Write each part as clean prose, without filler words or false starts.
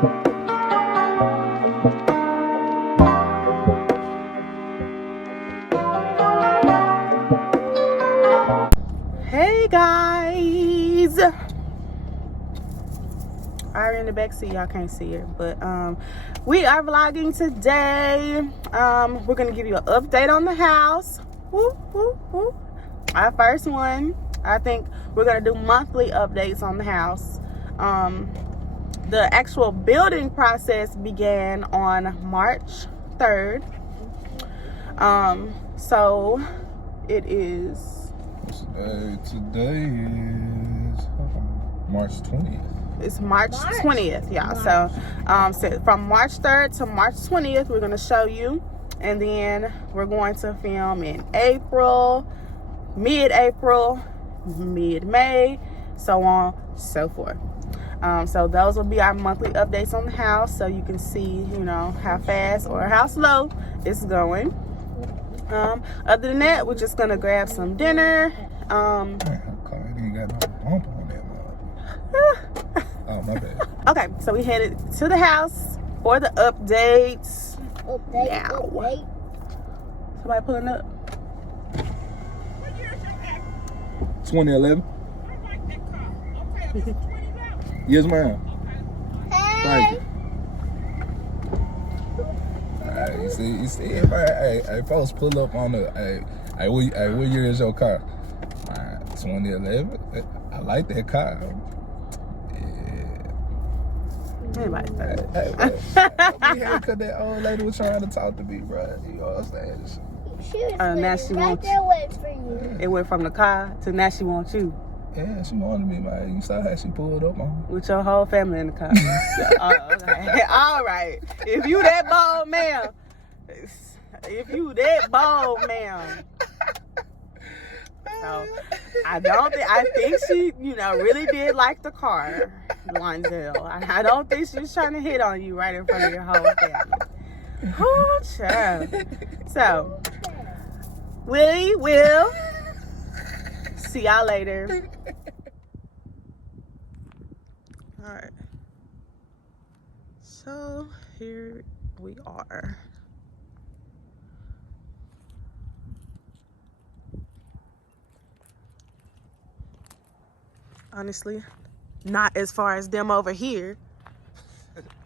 Hey guys, I'm in the back seat. Y'all can't see it, but we are vlogging today. We're gonna give you an update on the house. Woo, woo, woo. Our first one. I think we're gonna do monthly updates on the house. The actual building process began on March 3rd. So it is. Today is March 20th. It's March 20th, y'all. So from March 3rd to March 20th, we're going to show you. And then we're going to film in April, mid-April, mid-May, so on, so forth. So those will be our monthly updates on the house, so you can see, you know, how fast or how slow it's going. Other than that, we're just gonna grab some dinner. It ain't got no bump on that. Oh, my bad. Okay, so we headed to the house for the updates. Now. Somebody pulling up. 2011. Yes, ma'am. Thank you. You see, everybody, hey, folks, pull up on the, hey, what year is your car? 2011. I like that car. Yeah. Anybody? Hey, because that old lady was trying to talk to me, bro. You know what I'm saying? She was Now she right wants there waiting for you. It went from the car to now she wants you. Yeah, she wanted me, man. You saw how she pulled up on me. With your whole family in the car. Oh, okay. All right. If you that bold, ma'am. So, I think she, you know, really did like the car, Londell. I don't think she's trying to hit on you right in front of your whole family. Oh, child. So, we will see y'all later. All right. So, here we are. Honestly, not as far as them over here.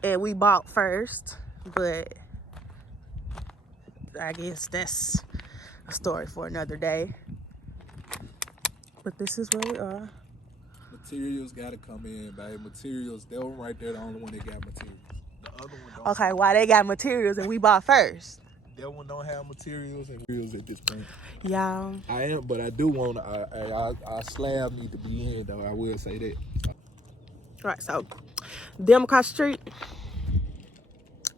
And we bought first, but I guess that's a story for another day. But this is where we are. Materials gotta come in, babe. Materials, that one right there, the only one that got materials. The other one don't. Okay, why they got materials and we bought first? That one don't have materials and materials at this point. Y'all. But I do want our slab need to be in, though. I will say that. All right, so them across the street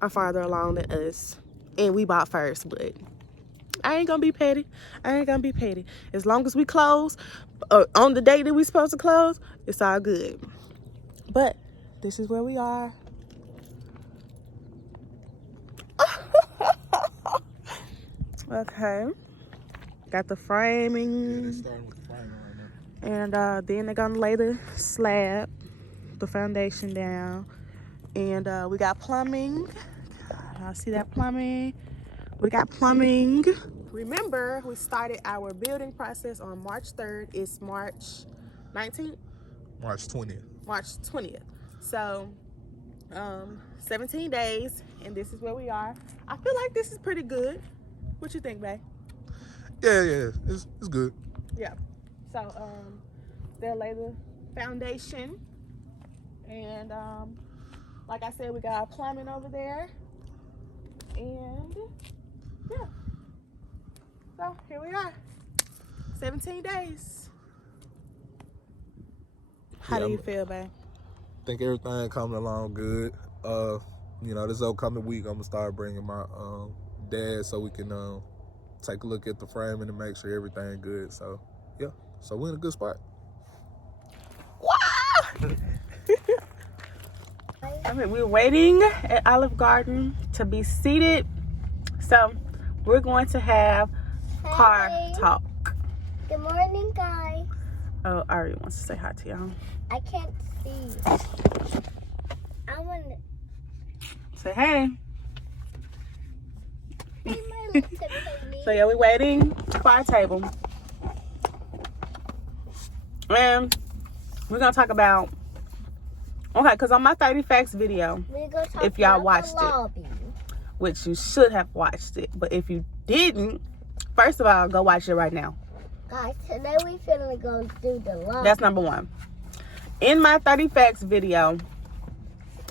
are farther along than us, and we bought first. But I ain't gonna be petty. As long as we close on the day that we supposed to close, it's all good. But this is where we are. Okay. Got the framing. Yeah, they're starting with the framing right now. And then they're gonna lay the slab, the foundation down. And we got plumbing. Y'all see that plumbing? We got plumbing. Remember, we started our building process on March 3rd. It's March 19th? March 20th. March 20th. So, 17 days, and this is where we are. I feel like this is pretty good. What you think, babe? Yeah, it's good. Yeah. So, they'll lay the foundation. And, like I said, we got our plumbing over there. And, yeah. So, here we are. 17 days. How do you feel, babe? I think everything coming along good. You know, this upcoming week, I'm going to start bringing my dad so we can take a look at the framing and make sure everything good. So, yeah. So, we're in a good spot. I mean, we're waiting at Olive Garden to be seated. So, we're going to have car talk. Good morning, guys. Oh, Ari wants to say hi to y'all. I can't see. I want Say hey. Hey, my little baby. So yeah, we waiting for our table. And we're gonna talk about, okay, because on my 30 Facts video, We go talk if y'all about watched the it. lobby. which you should have watched it, but if you didn't, first of all, go watch it right now. Guys, today we finna go do the lobby. That's number one. In my 30 Facts video,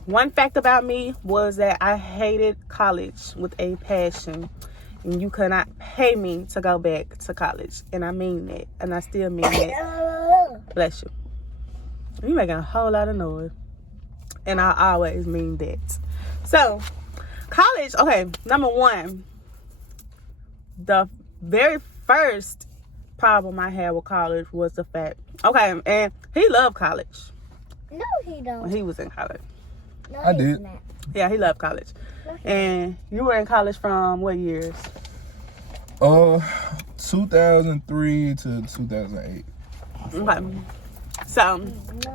one fact about me was that I hated college with a passion. And you could not pay me to go back to college. And I mean that. And I still mean that. Bless you. You making a whole lot of noise. And I always mean that. So, college, okay, number one. The very first problem I had with college was the fact, okay, and he loved college No, he don't. when he was in college. No, I he's did. not. Yeah, he loved college. And you were in college from what years? 2003 to 2008. Okay. So,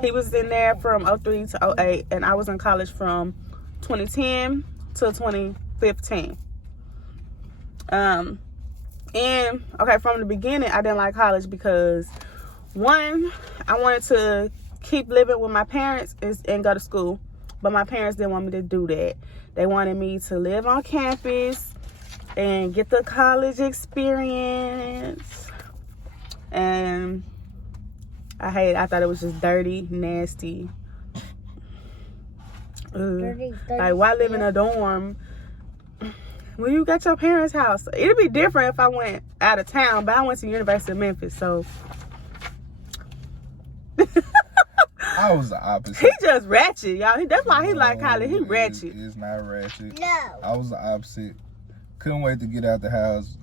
he was in there from 03 to 08, and I was in college from 2010 to 2015. And, okay, from the beginning, I didn't like college because, one, I wanted to keep living with my parents and go to school, but my parents didn't want me to do that. They wanted me to live on campus and get the college experience. And I thought it was just dirty, nasty. Dirty, Like, why live in a dorm when you got your parents' house? It'd be different if I went out of town, but I went to the University of Memphis, so I was the opposite. he just ratchet, y'all. That's why he like college. He No, ratchet. It's not ratchet. No. I was the opposite. Couldn't wait to get out the house.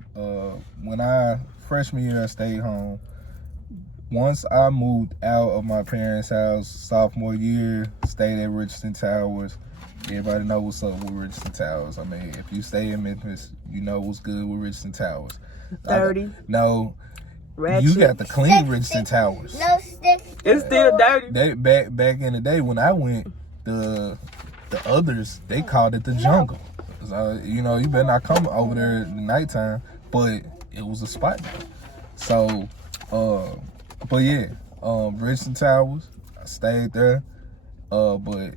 When I freshman year, I stayed home. Once I moved out of my parents' house, sophomore year, stayed at Richardson Towers. Everybody know what's up with Richardson Towers. I mean, if you stay in Memphis, you know what's good with Richardson Towers. Dirty, No, ratchet. you got to clean Richardson Towers. No sticks. It's still dirty. They back in the day when I went, the others they called it the jungle. So, you know, you better not come over there at nighttime, but it was a spot there. So, but yeah, Richardson Towers, I stayed there. But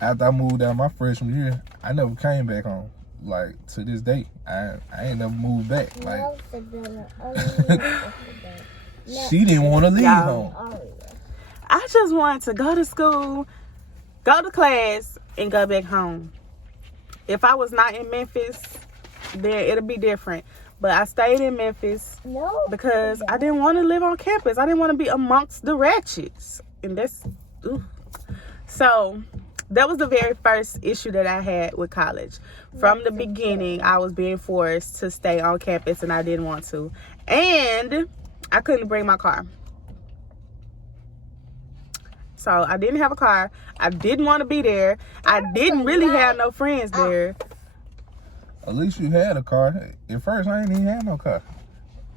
after I moved out my freshman year, I never came back home. Like, to this day, I ain't never moved back. Like, she didn't want to leave Y'all. home. I just wanted to go to school, go to class, and go back home. If I was not in Memphis, then it'll be different. But I stayed in Memphis No. because I didn't want to live on campus. I didn't want to be amongst the ratchets. And that's, ooh. So that was the very first issue that I had with college. From the beginning, I was being forced to stay on campus and I didn't want to. And I couldn't bring my car. So I didn't have a car. I didn't want to be there. I didn't really have no friends there. At least you had a car. At first, I didn't even have no car.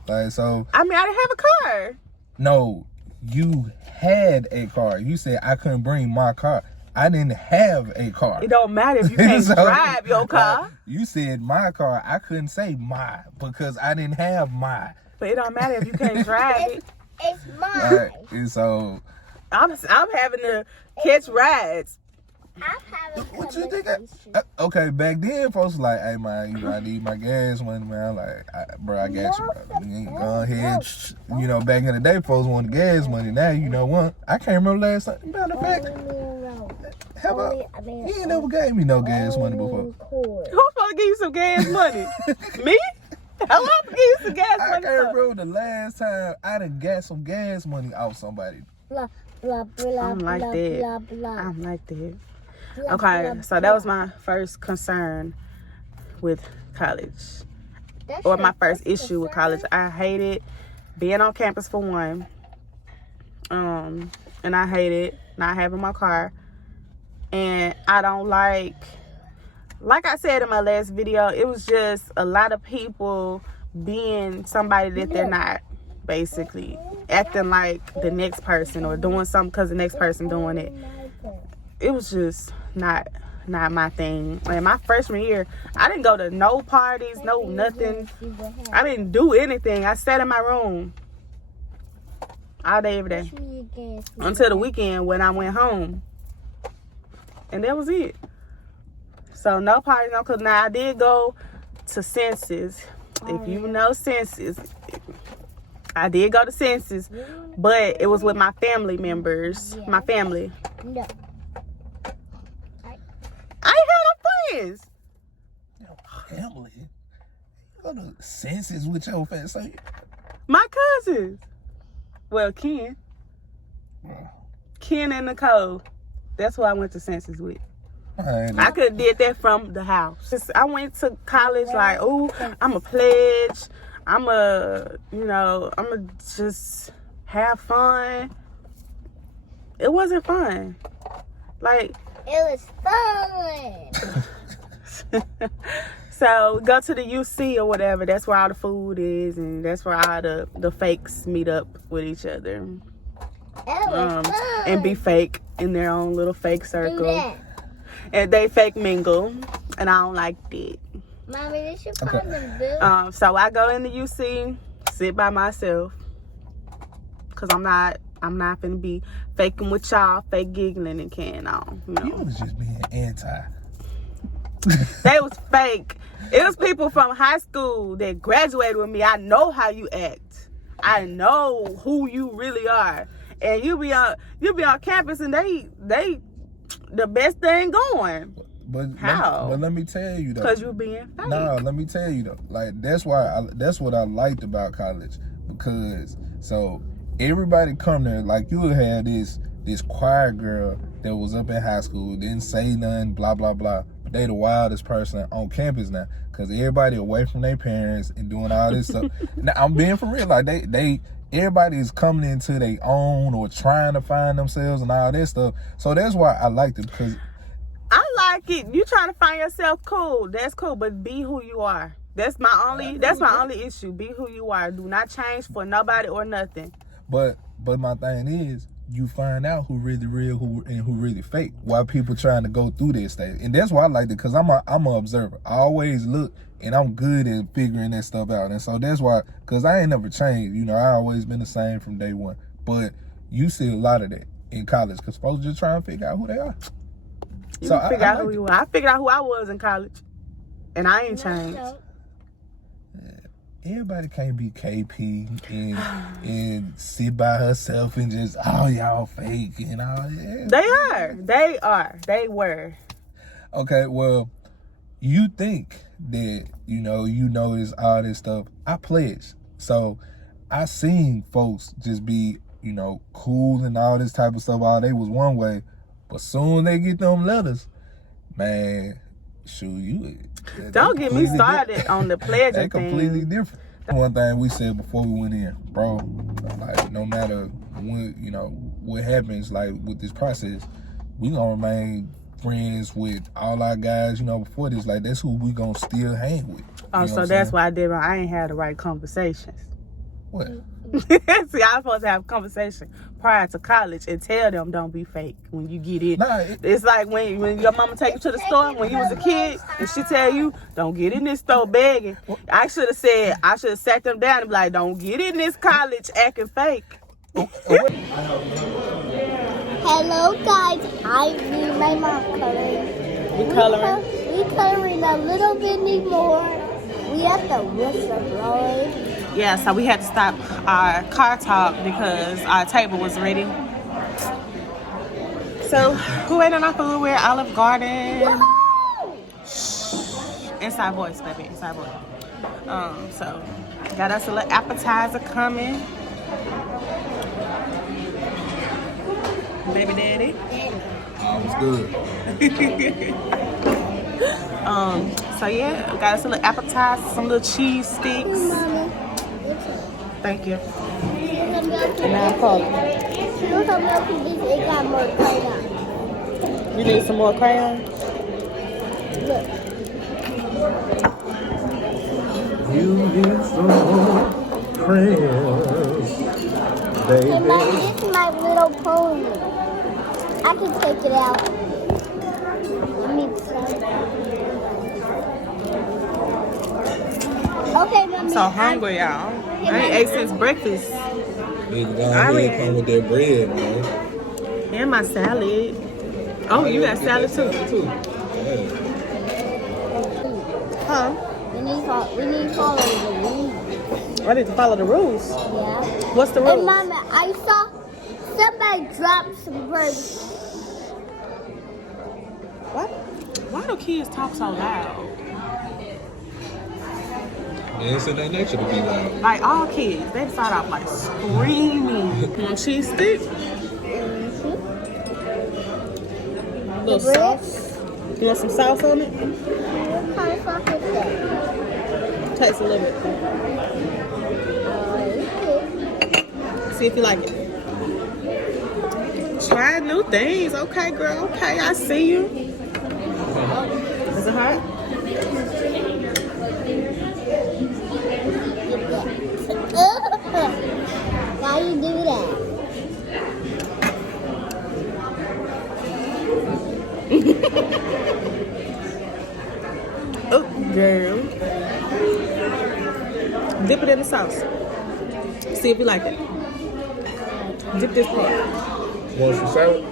Like, so, I mean, I didn't have a car. no, you had a car. You said I couldn't bring my car. I didn't have a car. It don't matter if you can't So, drive your car. like, you said my car. I couldn't say my because I didn't have my. But it don't matter if you can't drive it. It's mine. Right? And so, I'm having to catch rides. I'm having what you think? conversation. Okay, back then, folks was like, hey, man, you know, I need my gas money, man. Like, bro, I got you, bro. You go ahead. You know, back in the day, folks wanted gas money. Now, you know what? I can't remember last time. Matter of fact, how about, you ain't never gave me no gas money before. Who's supposed to give you some gas money? Me? How long to give you some gas I money can't for? remember the last time I done got some gas money off somebody. Blah, blah, blah, I'm like blah, that. blah, blah, I'm like that. blah, Okay, blah, so that was my first concern with college. That's Or your my first issue with college. concern? I hated being on campus for one. And I hated not having my car. And I don't like I said in my last video, it was just a lot of people being somebody that they're not, basically. Acting like the next person or doing something because the next person doing it. It was just not not my thing. And my freshman year, I didn't go to no parties, no nothing. I didn't do anything. I sat in my room all day, every day. Until the weekend when I went home. And that was it. So no parties, no club. Now I did go to Senses. If you know Senses, I did go to Senses, but it was with my family members. My family. No. I ain't had no friends. Family? You go to Senses with your fat son? My cousins. Well, Ken. Ken and Nicole. That's who I went to Senses with. I could have did that from the house. I went to college like, ooh, I'm a pledge. I'm a just have fun. It wasn't fun. Like, it was fun. So go to the UC or whatever. That's where all the food is, and that's where all the fakes meet up with each other. And be fake in their own little fake circle. And they fake mingle, and I don't like that. Mommy, they should call them Bill. So I go in the UC, sit by myself, cause I'm not finna be faking with y'all, fake giggling and carrying on. You was just being anti. They was fake. It was people from high school that graduated with me. I know how you act. I know who you really are. And you be on campus and they the best thing going. But how? But let me tell you though. Because you being fake. No, let me tell you though. Like that's what I liked about college, because so everybody come there, like you had this choir girl that was up in high school, didn't say nothing, blah blah blah. But they the wildest person on campus now, because everybody away from their parents and doing all this stuff. Now I'm being for real, like everybody is coming into their own or trying to find themselves and all that stuff. So that's why I liked it, because I like it. You trying to find yourself cool. That's cool, but be who you are. That's my only issue. Be who you are. Do not change for nobody or nothing. But my thing is, you find out who really real, who really fake, while people trying to go through this stage. And that's why I liked it, because I'm an observer. I always look, and I'm good at figuring that stuff out. And so that's why, because I ain't never changed. You know, I always been the same from day one. But you see a lot of that in college, because folks just trying to figure out who they are. You can figure out who you are. I figured out who I was in college, and I ain't changed. Everybody can't be KP and sit by herself and just, oh, y'all fake and all that. They were. Okay, well, you think that, you notice all this stuff. I pledged. So I seen folks just be, cool and all this type of stuff all day was one way. But soon they get them letters, man, shoot, don't get me started on the pledging thing. They completely different. One thing we said before we went in, bro, like no matter when, what happens, like with this process, we gonna remain friends with all our guys, before this. Like that's who we gonna still hang with. Oh, so that's why I ain't had the right conversations. What? See, I was supposed to have a conversation prior to college and tell them don't be fake when you get in. It's like when your mama take you to the store when you was a kid and she tell you don't get in this store begging. I should have sat them down and be like, don't get in this college acting fake. Hello guys, me and my mom coloring. We coloring? We coloring a little bit more. We have to whisk the road. Yeah, so we had to stop our car talk because our table was ready. So, who ate on our food? We're at Olive Garden. Shh. Inside voice, baby. Inside voice. So, got us a little appetizer coming. Baby daddy. Oh, it's good. So yeah, got us a little appetizer, some little cheese sticks. Thank you. Now Paula. It got more crayon. You need some more crayon? Look. You need some more crayons, baby. And this is my little pony. I can take it out. Let me I'm so hungry, y'all. I ain't ate since breakfast. Nigga, go ahead, come with that bread, man. And my salad. Oh, you got salad too? Yeah. Huh? We need to follow the rules. I need to follow the rules. Yeah. What's the Hey, rules? Mama, I saw somebody drop some birds. What? Why do kids talk so loud? Yeah, it's in their nature to be loud. Like all kids, they start off like screaming. On cheese stick, little bread? sauce. You want some sauce on it? What kind of sauce is that? Taste a little bit. See if you like it. Try new things. Okay, girl. Okay, I see you. Is it hot? Why you do that? Oh, girl. Dip it in the sauce. See if you like it. Dip this part. Want some salad?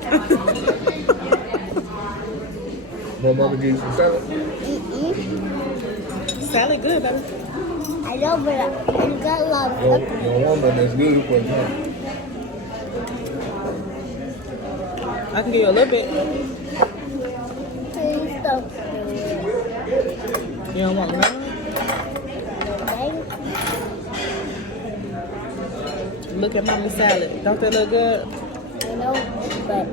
Want mama to give you some salad? Salad good, baby. I know, but I got a lot of Your woman that's good for you. I can give you a little bit. Please don't. You don't want none? Look at mommy's salad. Don't that look good? I know, but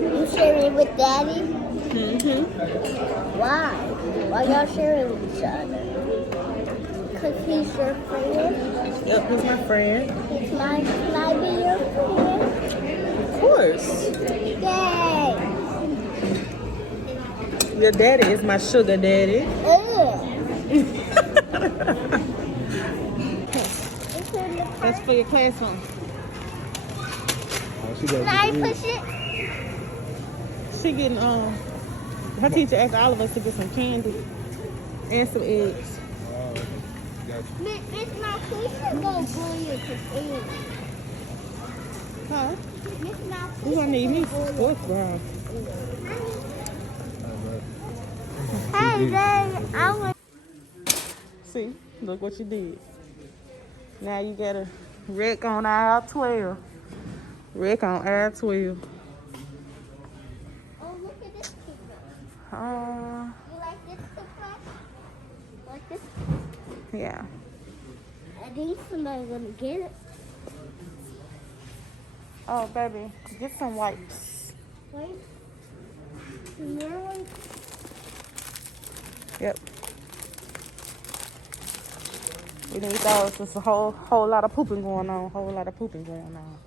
you sharing it with Daddy? Mm-hmm. Why? Why y'all sharing with each other? Because he's your friend? Yep, he's my friend. He's mine. Can I be your friend? Of course. Yay! Your daddy is my sugar daddy. Ugh. That's for your classroom. Can I push it? She getting her teacher asked all of us to get some candy and some eggs. Miss Marquisha gonna blow you to eggs. Huh? Miss Marquisha. You gonna need me fourth round. Hey, Dad, I want. See, look what you did. Now you got a wreck on aisle 12. Wreck on aisle 12. Oh, look at this picture. Uh, You like this picture? Like this? yeah. I think somebody's gonna get it. Oh, baby, get some wipes. Wait. Really? Yep. We need those. There's a whole lot of pooping going on. Whole lot of pooping going on.